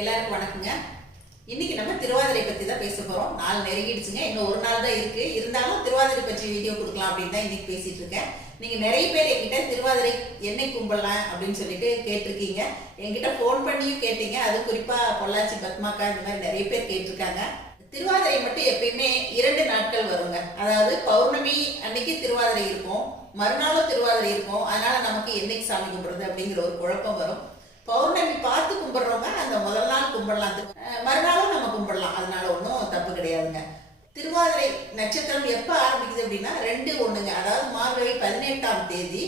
எல்லாருக்கும் வணக்கங்க. இன்னைக்கு நம்ம திருவாதிரை பத்தி தான் பேச போறோம். நாள் நெருங்கிடுச்சுங்க, இன்னும் ஒரு நாள் தான் இருக்கு. இருந்தாலும் திருவாதிரை பற்றி வீடியோ கொடுக்கலாம் அப்படின்னு தான் இன்னைக்கு பேசிட்டு இருக்கேன். நீங்க நிறைய பேர் என்கிட்ட திருவாதிரை என்னை கும்பலாம் அப்படின்னு சொல்லிட்டு கேட்டிருக்கீங்க. என்கிட்ட போன் பண்ணியும் கேட்டீங்க. அது குறிப்பா பொள்ளாச்சி பத்மாக்கா இந்த மாதிரி நிறைய பேர் கேட்டிருக்காங்க. திருவாதிரை மட்டும் எப்பயுமே 2 நாட்கள் வருங்க. அதாவது பௌர்ணமி அன்னைக்கு திருவாதிரை இருக்கும், மறுநாளும் திருவாதிரை இருக்கும். அதனால நமக்கு என்னைக்கு சாமி கும்பிடுறது அப்படிங்கிற ஒரு குழப்பம் வரும். பௌர்ணமி பார்த்து கும்பிடுறவங்க அந்த முதல் நாள் கும்பிடலாம், மறுநாளும் நம்ம கும்பிடலாம். அதனால ஒன்றும் தப்பு கிடையாதுங்க. திருவாதிரை நட்சத்திரம் எப்போ ஆரம்பிக்குது அப்படின்னா 2/1ங்க. அதாவது மார்கழி 18ஆம் தேதி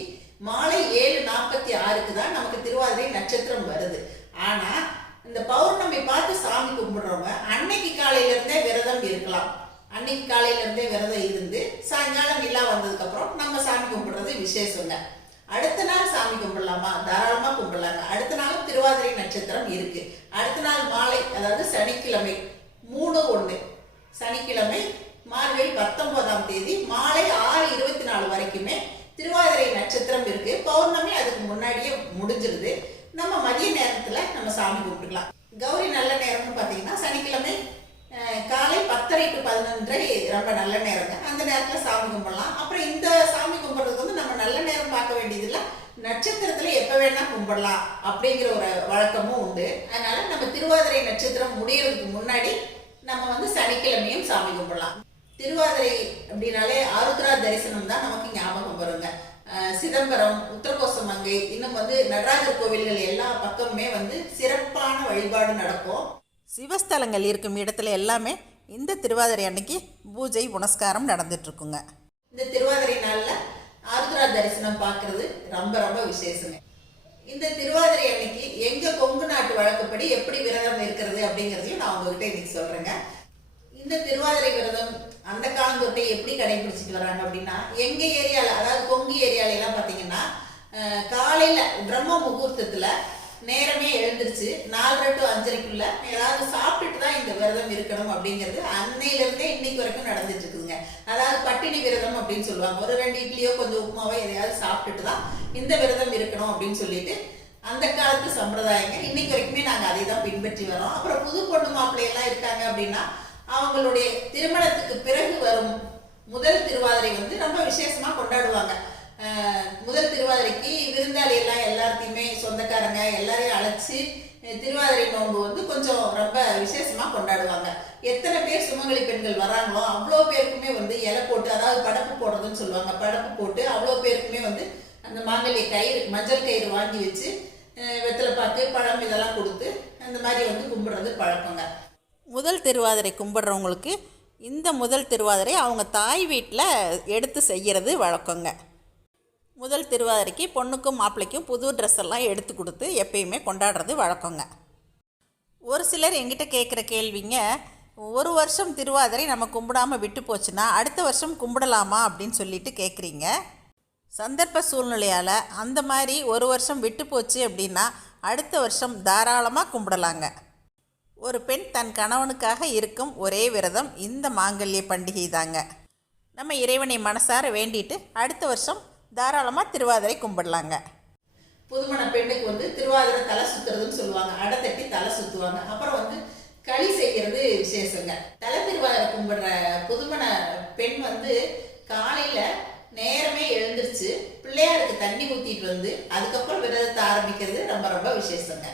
மாலை 7:46க்கு தான் நமக்கு திருவாதிரை நட்சத்திரம் வருது. ஆனா இந்த பௌர்ணமி பார்த்து சாமி கும்பிடுறவங்க அன்னைக்கு காலையில இருந்தே விரதம் இருக்கலாம். அன்னைக்கு காலையில இருந்தே விரதம் இருந்து சாயங்காலம் நிலா வந்ததுக்கு அப்புறம் நம்ம சாமி கும்பிடுறது விசேஷங்க. அடுத்த நாள் சாமி கும்பிடலாமா? தாராளமா கும்பிடலாங்க. அடுத்த நாளும் திருவாதிரை நட்சத்திரம் இருக்கு. அடுத்த நாள் மாலை, அதாவது சனிக்கிழமை 3/1 சனிக்கிழமை மார்கழி 19ஆம் தேதி மாலை 6:24 வரைக்குமே திருவாதிரை நட்சத்திரம் இருக்கு. பௌர்ணமி அதுக்கு முன்னாடியே முடிஞ்சிருது. நம்ம மதிய நேரத்துல நம்ம சாமி கும்பிட்டுக்கலாம். கௌரி நல்ல நேரம்னு பாத்தீங்கன்னா சனிக்கிழமை காலை 10:30 to 11:30 ரொம்ப நல்ல நேரங்க. அந்த நேரத்துல சாமி கும்பிடலாம். அப்புறம் இந்த சாமி கும்பிடுறதுக்கு வந்து நம்ம நல்ல நேரம் பார்க்க வேண்டியதில்லை, நட்சத்திரத்துல எப்ப வேணா கும்பிடலாம் அப்படிங்கிற ஒரு வழக்கமும் உண்டு. அதனால நம்ம திருவாதிரை நட்சத்திரம் முடியறதுக்கு முன்னாடி நம்ம வந்து சனிக்கிழமையும் சாமி கும்பிடலாம். திருவாதிரை அப்படின்னாலே ஆருத்ரா தரிசனம் தான் நமக்கு ஞாபகம் வருங்க. சிதம்பரம், உத்தரகோசமங்கை, இன்னும் வந்து நடராஜர் கோவில்கள் எல்லா பக்கமுமே வந்து சிறப்பான வழிபாடு நடக்கும். சிவஸ்தலங்கள் இருக்கும் இடத்துல எல்லாமே இந்த திருவாதிரை அன்னைக்கு பூஜை புனஸ்காரம் நடந்துட்டு இருக்குங்க. இந்த திருவாதிரை நாள்ல ஆருத்ரா தரிசனம் பார்க்கறது ரொம்ப ரொம்ப விசேஷங்க. இந்த திருவாதிரை அன்னைக்கு எங்க கொங்கு நாட்டு வழக்கப்படி எப்படி விரதம் இருக்கிறது அப்படிங்கறதையும் நான் உங்ககிட்ட இன்னைக்கு சொல்றேங்க. இந்த திருவாதிரை விரதம் அந்த காலம் தொட்டே எப்படி கடைபிடிச்சிட்டு வராங்க அப்படின்னா, எங்க ஏரியால, அதாவது கொங்கு ஏரியால எல்லாம் பாத்தீங்கன்னா காலையில பிரம்ம முகூர்த்தத்துல நேரமே எழுந்திருச்சு 4:30 to 5:30க்குள்ள ஏதாவது சாப்பிட்டுட்டு தான் இந்த விரதம் இருக்கணும் அப்படிங்கிறது அன்னையில இருந்தே இன்னைக்கு வரைக்கும் நடந்துட்டு இருக்குதுங்க. அதாவது பட்டினி விரதம் அப்படின்னு சொல்லுவாங்க. ஒரு 2 இட்லியோ கொஞ்சம் உப்புமாவோ எதையாவது சாப்பிட்டுட்டு தான் இந்த விரதம் இருக்கணும் அப்படின்னு சொல்லிட்டு அந்த காலத்து சம்பிரதாயங்க. இன்னைக்கு வரைக்குமே நாங்க அதை தான் பின்பற்றி வரோம். அப்புறம் புது பொண்ணு மாப்பிள்ளை எல்லாம் இருக்காங்க அப்படின்னா அவங்களுடைய திருமணத்துக்கு பிறகு வரும் முதல் திருவாதிரை வந்து ரொம்ப விசேஷமா கொண்டாடுவாங்க. முதல் திருவாதிரைக்கு விருந்தாளி எல்லாம் எல்லாத்தையுமே சொந்தக்காரங்க எல்லாரையும் அழைச்சி திருவாதிரை நோன்பு வந்து கொஞ்சம் ரொம்ப விசேஷமா கொண்டாடுவாங்க. எத்தனை பேர் சுமங்கலி பெண்கள் வராங்களோ அவ்வளோ பேருக்குமே வந்து இலை போட்டு, அதாவது படப்பு போடுறதுன்னு சொல்லுவாங்க, படப்பு போட்டு அவ்வளோ பேருக்குமே வந்து அந்த மாங்கல்ய கயிறு, மஞ்சள் கயிறு வாங்கி வச்சு வெத்தலை பாக்கு, பழம் இதெல்லாம் கொடுத்து அந்த மாதிரி வந்து கும்பிடுறது பழக்கங்க. முதல் திருவாதிரை கும்பிடுறவங்களுக்கு இந்த முதல் திருவாதிரை அவங்க தாய் வீட்டில் எடுத்து செய்கிறது வழக்கங்க. முதல் திருவாதிரைக்கு பொண்ணுக்கும் மாப்பிள்ளைக்கும் புது ட்ரெஸ் எல்லாம் எடுத்து கொடுத்து எப்பயுமே கொண்டாடுறது வழக்கங்க. ஒரு சிலர் எங்கிட்ட கேட்குற கேள்விங்க, ஒரு வருஷம் திருவாதிரை நம்ம கும்பிடாமல் விட்டு போச்சுன்னா அடுத்த வருஷம் கும்பிடலாமா அப்படின்னு சொல்லிட்டு கேட்குறீங்க. சந்தர்ப்ப சூழ்நிலையால் அந்த மாதிரி ஒரு வருஷம் விட்டு போச்சு அப்படின்னா அடுத்த வருஷம் தாராளமாக கும்பிடலாங்க. ஒரு பெண் தன் கணவனுக்காக இருக்கும் ஒரே விரதம் இந்த மாங்கல்ய பண்டிகை தாங்க. நம்ம இறைவனை மனசார வேண்டிட்டு அடுத்த வருஷம் தாராளமாக திருவாதிரை கும்பிடலாங்க. புதுமண பெண்ணுக்கு வந்து திருவாதிரை தலை சுத்துறதுன்னு சொல்லுவாங்க. அடை தட்டி தலை சுற்றுவாங்க. அப்புறம் வந்து களி செய்கிறது விசேஷங்க. தலை திருவாதிரை கும்பிடுற புதுமண பெண் வந்து காலையில நேரமே எழுந்திருச்சு பிள்ளையாருக்கு தண்ணி ஊத்திட்டு வந்து அதுக்கப்புறம் விரதத்தை ஆரம்பிக்கிறது ரொம்ப ரொம்ப விசேஷங்க.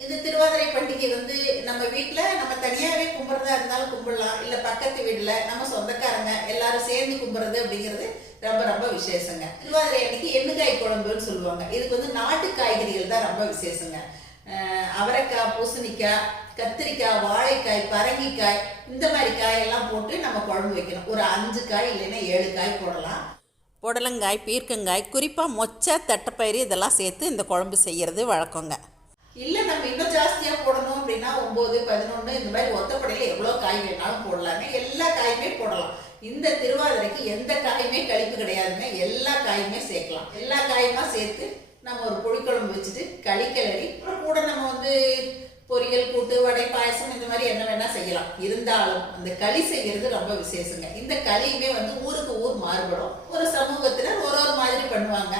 இந்த திருவாதிரை பண்டிகை வந்து நம்ம வீட்டுல நம்ம தனியாவே கும்பிடுறதா இருந்தாலும் கும்பிடலாம், இல்ல பக்கத்து வீட்டுல நம்ம சொந்தக்காரங்க எல்லாரும் சேர்ந்து கும்பிடுறது அப்படிங்கிறது ரொம்ப ரொம்ப விசேஷங்க. திருவாதிரை அன்னைக்கு எண்ணுக்காய் குழம்புன்னு சொல்லுவாங்க. இதுக்கு வந்து நாட்டு காய்கறிகள் தான் ரொம்ப விசேஷங்க. அவரைக்காய், பூசணிக்காய், கத்திரிக்காய், வாழைக்காய், பரங்கிக்காய், இந்த மாதிரி காயெல்லாம் போட்டு நம்ம குழம்பு வைக்கணும். ஒரு 5 காய் இல்லைன்னா 7 காய் போடலாம். புடலங்காய், பீர்க்கங்காய், குறிப்பாக மொச்சை, தட்டைப்பயிறு இதெல்லாம் சேர்த்து இந்த குழம்பு செய்கிறது வழக்கங்க. இல்லை நம்ம இன்னும் ஜாஸ்தியாக போடணும் அப்படின்னா 9, 11 இந்த மாதிரி ஒத்தப்படையில் எவ்வளோ காய் வேணாலும் போடலாங்க. எல்லா காயுமே போடலாம். இந்த திருவாதிரைக்கு எந்த காயுமே கழிப்பு கிடையாதுங்க. எல்லா காயுமே சேர்க்கலாம். எல்லா காயுமா சேர்த்து நம்ம ஒரு புளிக்குழம்பு வச்சுட்டு களி கிளறி அப்புறம் கூட நம்ம வந்து பொரியல், கூட்டு, வடை, பாயசம் இந்த மாதிரி என்ன வேணா செய்யலாம். இருந்தாலும் அந்த களி செய்யறது ரொம்ப விசேஷங்க. இந்த களியுமே வந்து ஊருக்கு ஊர் மாறுபடும். ஒரு சமூகத்தினர் ஒரு ஒரு மாதிரி பண்ணுவாங்க.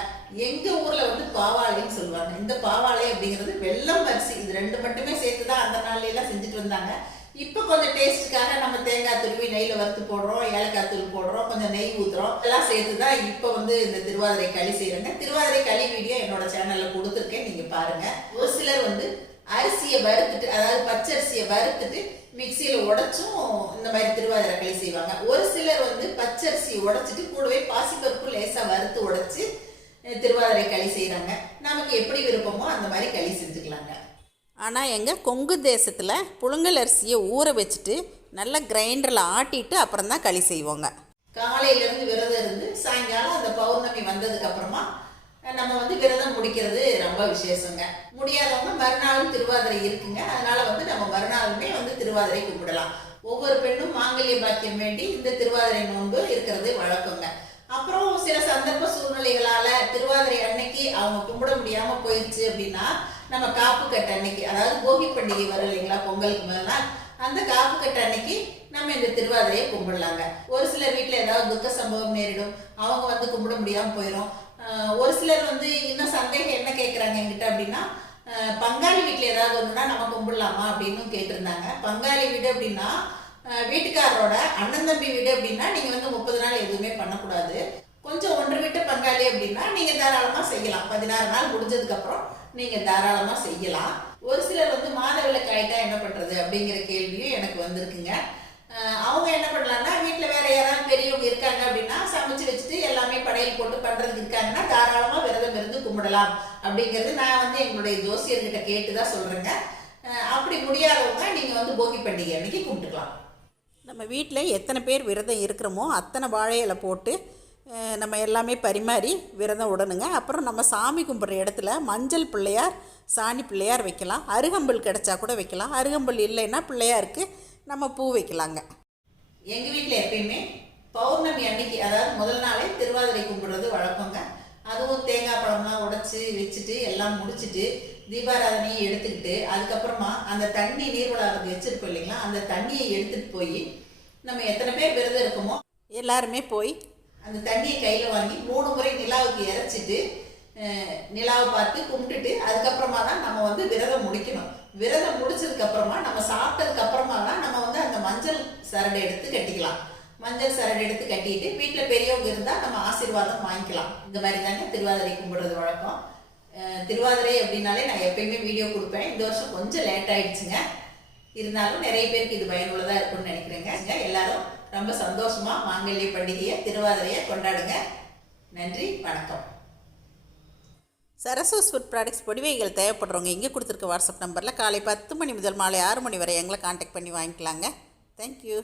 எங்க ஊர்ல வந்து பாவாழைன்னு சொல்லுவாங்க. இந்த பாவாழை அப்படிங்கிறது வெல்லம் அரிசி, இது 2 மட்டுமே சேர்த்துதான் அந்த நாள்ல இருந்தாங்க. இப்போ கொஞ்சம் டேஸ்ட்டுக்காக நம்ம தேங்காய் துருவி நெய்யில் வறுத்து போடுறோம், ஏலக்காய் தூள் போடுறோம், கொஞ்சம் நெய் ஊற்றுறோம், எல்லாம் சேர்த்து தான் இப்போ வந்து இந்த திருவாதிரை களி செய்கிறேங்க. திருவாதிரை களி வீடியோ என்னோட சேனலில் கொடுத்துருக்கேன், நீங்கள் பாருங்கள். ஒரு சிலர் வந்து அரிசியை வறுத்துட்டு, அதாவது பச்சரிசியை வறுத்துட்டு மிக்சியில் உடைச்சும் இந்த மாதிரி திருவாதிரை களி செய்வாங்க. ஒரு சிலர் வந்து பச்சரிசியை உடைச்சிட்டு கூடவே பாசிப்பருப்பு லேசாக வறுத்து உடைச்சி திருவாதிரை களி செய்கிறாங்க. நமக்கு எப்படி விருப்பமோ அந்த மாதிரி களி செஞ்சுக்கலாங்க. ஆனால் எங்கள் கொங்கு தேசத்தில் புழுங்கல் அரிசியை ஊற வச்சுட்டு நல்லா கிரைண்டரில் ஆட்டிட்டு அப்புறம் தான் களி செய்வோங்க. காலையிலேருந்து விரதம் இருந்து சாயங்காலம் அந்த பௌர்ணமி வந்ததுக்கு அப்புறமா நம்ம வந்து விரதம் முடிக்கிறது ரொம்ப விசேஷங்க. முடியாதவங்க மறுநாளும் திருவாதிரை இருக்குங்க. அதனால வந்து நம்ம மறுநாளுமே வந்து திருவாதிரை கும்பிடலாம். ஒவ்வொரு பெண்ணும் மாங்கல்ய பாக்கியம் வேண்டி இந்த திருவாதிரை நோன்பு இருக்கிறது வழக்கங்க. அப்புறம் சில சந்தர்ப்ப சூழ்நிலைகளால திருவாதிரை அன்னைக்கு அவங்க கும்பிட முடியாம போயிடுச்சு அப்படின்னா நம்ம காப்பு கட்டு அன்னைக்கு, அதாவது போகி பண்டிகை வரும் இல்லைங்களா, பொங்கலுக்கு முதல் நாள், அந்த காப்பு கட்டு அன்னைக்கு நம்ம இந்த திருவாதிரையை கும்பிடலாங்க. ஒரு சிலர் வீட்டில் ஏதாவது துக்க சம்பவம் நேரிடும், அவங்க வந்து கும்பிட முடியாமல் போயிடும். ஒரு சிலர் வந்து இன்னும் சந்தேகம் என்ன கேட்குறாங்க என்கிட்ட அப்படின்னா, பங்காளி வீட்டில் ஏதாவது ஒன்றுனா நம்ம கும்பிடலாமா அப்படின்னு கேட்டிருந்தாங்க. பங்காளி வீடு அப்படின்னா வீட்டுக்காரரோட அண்ணன் தம்பி வீடு அப்படின்னா நீங்கள் வந்து 30 நாள் எதுவுமே பண்ணக்கூடாது. கொஞ்சம் ஒன்று விட்டு பங்காளி அப்படின்னா நீங்கள் தாராளமாக செய்யலாம். 16 நாள் முடிஞ்சதுக்கப்புறம் நீங்கள் தாராளமாக செய்யலாம். ஒரு சிலர் வந்து மாதவிலக்கு ஆயிட்டா என்ன பண்ணுறது அப்படிங்கிற கேள்வியும் எனக்கு வந்திருக்குங்க. அவங்க என்ன பண்ணலான்னா, வீட்டில் வேற யாராவது பெரியவங்க இருக்காங்க அப்படின்னா சமைச்சு வச்சுட்டு எல்லாமே படையல் போட்டு பண்ணுறதுக்கு இருக்காங்கன்னா தாராளமாக விரதம் இருந்து கும்பிடலாம் அப்படிங்கிறது நான் வந்து எங்களுடைய ஜோசியர்கிட்ட கேட்டு தான் சொல்கிறேங்க. அப்படி முடியாதவங்க நீங்கள் வந்து போகி பண்டிகை அன்னைக்கு கும்பிட்டுக்கலாம். நம்ம வீட்டில் எத்தனை பேர் விரதம் இருக்கிறோமோ அத்தனை வாழை இலை போட்டு நம்ம எல்லாமே பரிமாறி விரதம் விடணுங்க. அப்புறம் நம்ம சாமி கும்பிட்ற இடத்துல மஞ்சள் பிள்ளையார், சாணி பிள்ளையார் வைக்கலாம். அருகம்புல் கிடச்சா கூட வைக்கலாம். அருகம்புல் இல்லைன்னா பிள்ளையாருக்கு நம்ம பூ வைக்கலாங்க. எங்கள் வீட்டில் எப்பயுமே பௌர்ணமி அன்னைக்கு, அதாவது முதல் நாளே திருவாதிரை கும்பிடுறது வழக்கங்க. அதுவும் தேங்காய் பழம்லாம் உடைச்சி வச்சுட்டு எல்லாம் முடிச்சுட்டு தீபாராதனையை எடுத்துக்கிட்டு அதுக்கப்புறமா அந்த தண்ணி நீர்வளாவது வச்சுருப்போம் இல்லைங்களா, அந்த தண்ணியை எடுத்துகிட்டு போய் நம்ம எத்தனை பேர் விரதம் இருக்குமோ எல்லாருமே போய் அந்த தண்ணியை கையில் வாங்கி 3 முறை நிலாவுக்கு இறைச்சிட்டு நிலாவை பார்த்து கும்பிட்டுட்டு அதுக்கப்புறமா தான் நம்ம வந்து விரதம் முடிக்கணும். விரதம் முடிச்சதுக்கப்புறமா நம்ம சாப்பிட்டதுக்கு அப்புறமா தான் நம்ம வந்து அந்த மஞ்சள் சரடை எடுத்து கட்டிக்கலாம். மஞ்சள் சரடை எடுத்து கட்டிட்டு வீட்டில் பெரியவங்க இருந்தால் நம்ம ஆசீர்வாதம் வாங்கிக்கலாம். இந்த மாதிரி தாங்க திருவாதிரை கும்பிடுறது வழக்கம். திருவாதிரை அப்படின்னாலே நான் எப்பயுமே வீடியோ கொடுப்பேன். இந்த வருஷம் கொஞ்சம் லேட் ஆயிடுச்சுங்க. இருந்தாலும் நிறைய பேருக்கு இது பயனுள்ளதாக இருக்கும்னு நினைக்கிறேங்க. எல்லாரும் ரொம்ப சந்தோஷமா மாங்கல்ய பண்டிகையை திருவாதிரையை கொண்டாடுங்க. நன்றி, வணக்கம். சரஸ்வஸ் ஃபுட் ப்ராடக்ட்ஸ் பொடிவைகள் தேவைப்படுறவங்க இங்கே கொடுத்துருக்க வாட்ஸ்அப் நம்பரில் காலை 10 மணி முதல் மாலை 6 மணி வரை எங்களை காண்டாக்ட் பண்ணி வாங்கிக்கலாங்க. தேங்க்யூ.